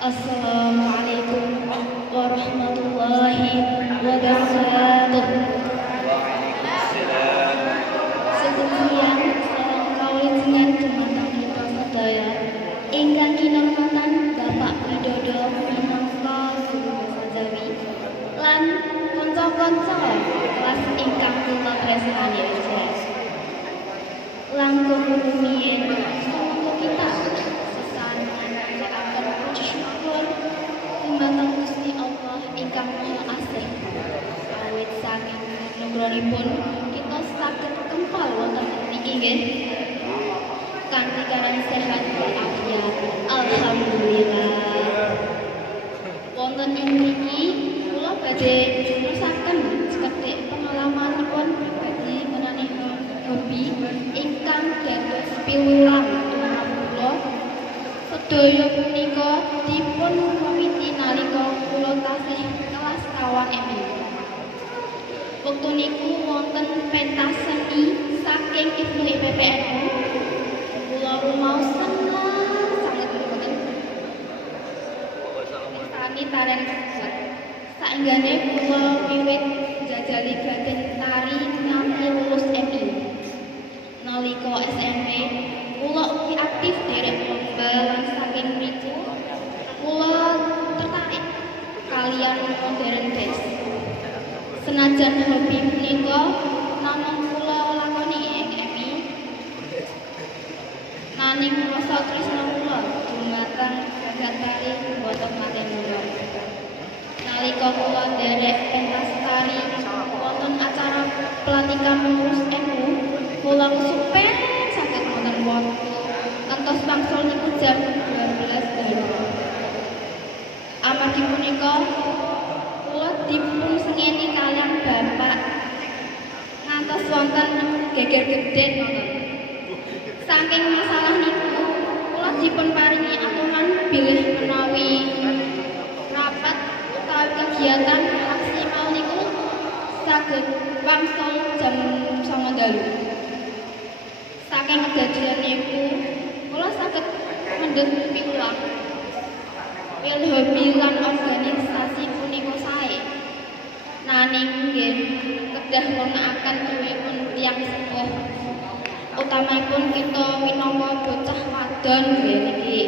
Assalamualaikum warahmatullahi wabarakatuh. Waalaikumsalam. Sedemikian sareng kawilujengan dumateng kita sedaya ingkang kinurmatan Bapak Widodo minangka guru basa Jawi lan kanca-kanca kelas ingkang kula tresnani langkung rumiyin samangga kita sesarengan ngajakaken puji syukur dumateng Gusti Allah ingkang Maha Asih. Awit saking nugronipun kita saged kempal wonten niki nggih. Kanthi karan sehat walafiat. Alhamdulillah. Wonten ing mriki kula badhe njurusaken sekedhik pengalamanipun pribadi mengenai hobi ingkang dados piwulang tumrap kula. Sedaya punika dipun wiwiti nalika kula tasih kelas kawan MI. Wektu niku wonten pentas seni saking Ibu PPNU. Kula rumaos sanget mboten. Sani tarian kasebut. Saenggane kula wiwit njajali badan tari nganti lulus MI. Nalika SMP, kula ugi aktif derek lomba lan saking mriku kula tertarik kalian modern dance. Senajan hobi punika namung kula lakoni ing MI, nanging rasa tresna kula dumateng jagat tari boten nate mundur. Nalika kula nderek pentas tari wonten acara pelatihan pengurus MU, kula kesupen saged wonten wektu ngantos wangsul niku jam 12 dina. Amargi punika kula dipun sengeni kaliyan bapak ngantos wonten geger gedhen wonten. Saking masalah niku kula dipun paringi aturan bilih menawi rapat utawi kegiatan aksi mau niku saged wangsul jam 09.00 dalu. Saking kedadian niku kula saged mendhet piwulang. Wil hobi lan organisasi punika sae. Nanging nggih kedah ngunakaken dheweipun tiyang sepuh. Utamanipun kita minangka bocah wadon nggih niki